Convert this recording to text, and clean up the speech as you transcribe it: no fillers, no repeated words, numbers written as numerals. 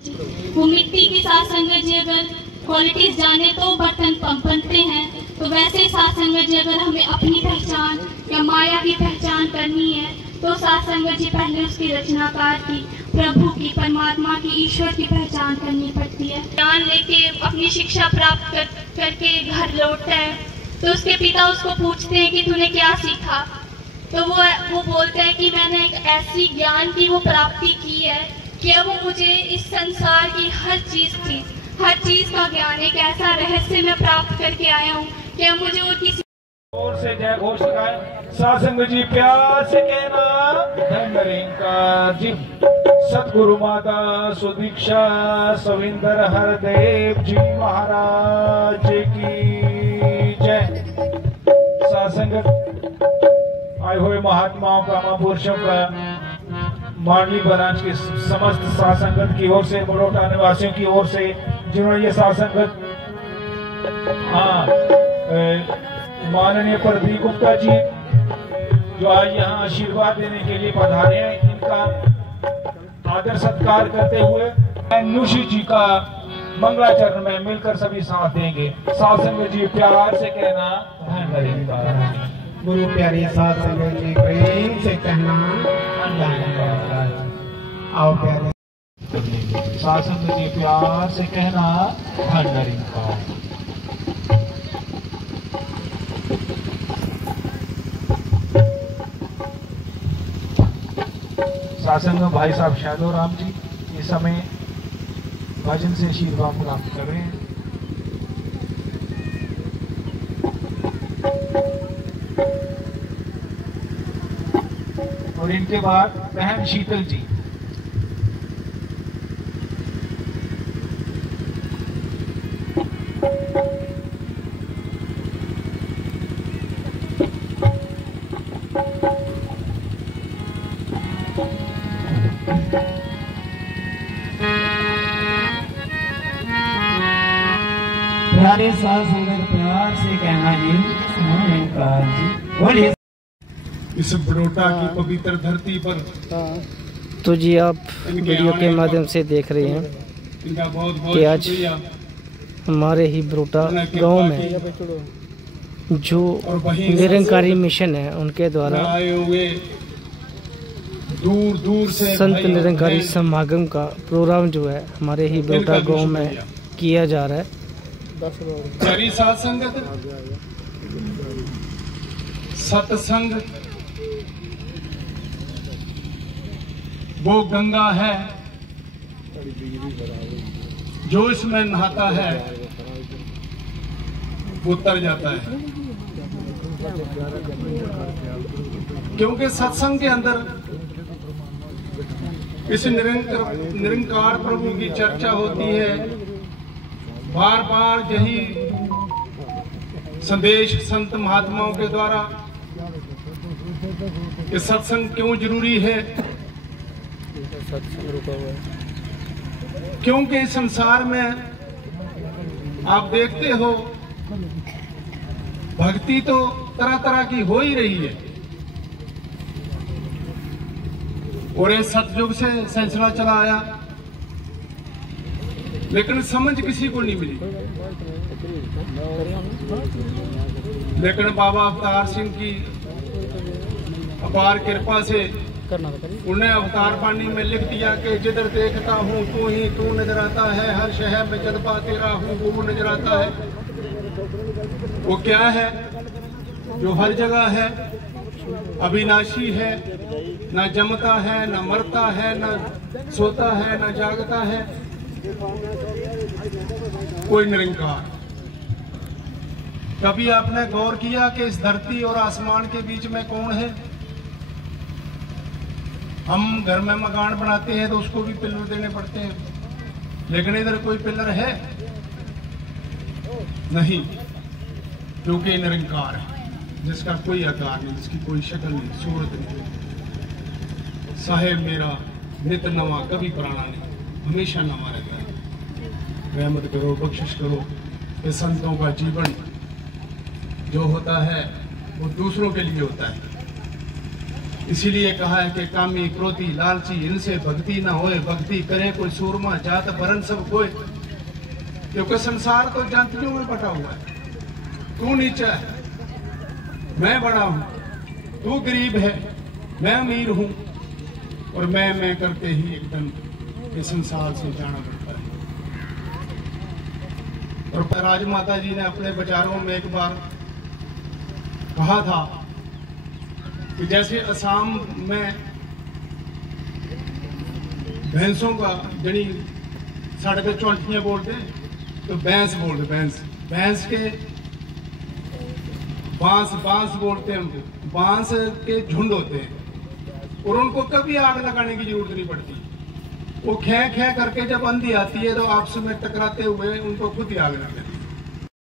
वो मिट्टी की साथ संगत जी अगर क्वालिटीज जाने तो बर्तन बनते हैं, तो वैसे साथ संगत जी अगर हमें अपनी पहचान या माया की पहचान करनी है तो साथ संगत जी पहले उसकी रचनाकार की, प्रभु की, परमात्मा की, ईश्वर की पहचान करनी पड़ती है। ज्ञान लेके अपनी शिक्षा प्राप्त करके घर लौटता है तो उसके पिता उसको पूछते हैं कि तूने क्या सीखा, तो वो बोलता है कि मैंने एक ऐसी ज्ञान की वो प्राप्ति की है कि अब मुझे इस संसार की हर चीज का ज्ञान, एक ऐसा रहस्य मैं प्राप्त करके आया हूँ कि अब मुझे और किसी और से जय घोष लगाए। सासंग जी प्यार से कहना धर्मरिंकार जी, सतगुरु माता सुदीक्षा सविंदर हरदेव जी महाराज की जय। सासंगत आए हुए महात्माओं का, महापुरुषों का, मांडली ब्रांच की समस्त सासंगत की ओर से, बड़ौटा निवासियों की ओर से, जिन्होंने ये सासंगत माननीय प्रदीप गुप्ता जी जो आज यहाँ आशीर्वाद देने के लिए पधारे हैं, इनका आदर सत्कार करते हुए नुशी जी का मंगलाचरण में मिलकर सभी साथ देंगे। सासंग जी प्यार से कहना धन्यवाद। गुरु प्यारे साथ संगत जी प्रेम से कहना आओ प्यारे सासंग जी प्यार से कहना धन्यवाद। सासंग भाई साहब शादो राम जी इस समय भजन से आशीर्वाद प्राप्त कर रहे हैं। और इनके बाद बहन शीतल जी, प्यारे साथ संगत प्यार से कहना जी ओंकार जी बोलिए। इस बड़ौटा की पवित्र धरती पर तो जी आप वीडियो के माध्यम से देख रहे हैं इनका बहुत कि आज हमारे ही बड़ौटा गांव में जो निरंकारी मिशन है उनके द्वारा आए हुए दूर दूर से संत निरंकारी समागम का प्रोग्राम जो है हमारे ही बड़ौटा गांव में किया जा रहा है। प्यारी साथ संगत, सत्संग वो गंगा है जो इसमें नहाता है वो तर जाता है, क्योंकि सत्संग के अंदर इस निरंकार प्रभु की चर्चा होती है। बार बार यही संदेश संत महात्माओं के द्वारा कि सत्संग क्यों जरूरी है, क्योंकि इस संसार में आप देखते हो भक्ति तो तरह तरह की हो ही रही है और ये सतयुग से सिलसिला चला आया, लेकिन समझ किसी को नहीं मिली। लेकिन बाबा अवतार सिंह की अपार कृपा से उन्हें अवतार पानी में लिख दिया कि जिधर देखता हूँ तू ही तू नजर आता है, हर शहर में जज्बा तेरा हूँ वो नजर आता है। वो क्या है जो हर जगह है, अविनाशी है, ना जमता है, ना मरता है, ना सोता है, ना जागता है, कोई निरंकार। कभी आपने गौर किया कि इस धरती और आसमान के बीच में कौन है? हम घर में मकान बनाते हैं तो उसको भी पिलर देने पड़ते हैं, लेकिन इधर कोई पिलर है नहीं, क्योंकि निरंकार है जिसका कोई आकार नहीं, जिसकी कोई शक्ल नहीं, सूरत नहीं। साहेब मेरा नित नवा कभी पुराना नहीं, हमेशा नवा रहता है। रहमत करो, बख्शिश करो कि संतों का जीवन जो होता है वो दूसरों के लिए होता है, इसीलिए कहा है कि कामी क्रोधी लालची इनसे भक्ति ना होए, भक्ति करे कोई सूरमा जात बरन सब कोई। क्योंकि संसार तो जातियों में बटा हुआ है। तू नीचा है, मैं बड़ा हूं, तू गरीब है, मैं अमीर हूं, और मैं करते ही एकदम इस संसार से जाना पड़ता है। और राजमाता जी ने अपने विचारों में एक बार कहा था कि जैसे असम में भैंसों का जनी साढ़े पे चौंटियां बोलते हैं, तो भैंस बोलते, भैंस के बांस बोलते हैं, उनको बांस के झुंड होते हैं और उनको कभी आग लगाने की जरूरत नहीं पड़ती। वो खे करके जब आंधी आती है तो आपस में टकराते हुए उनको खुद ही आग लग जाती है।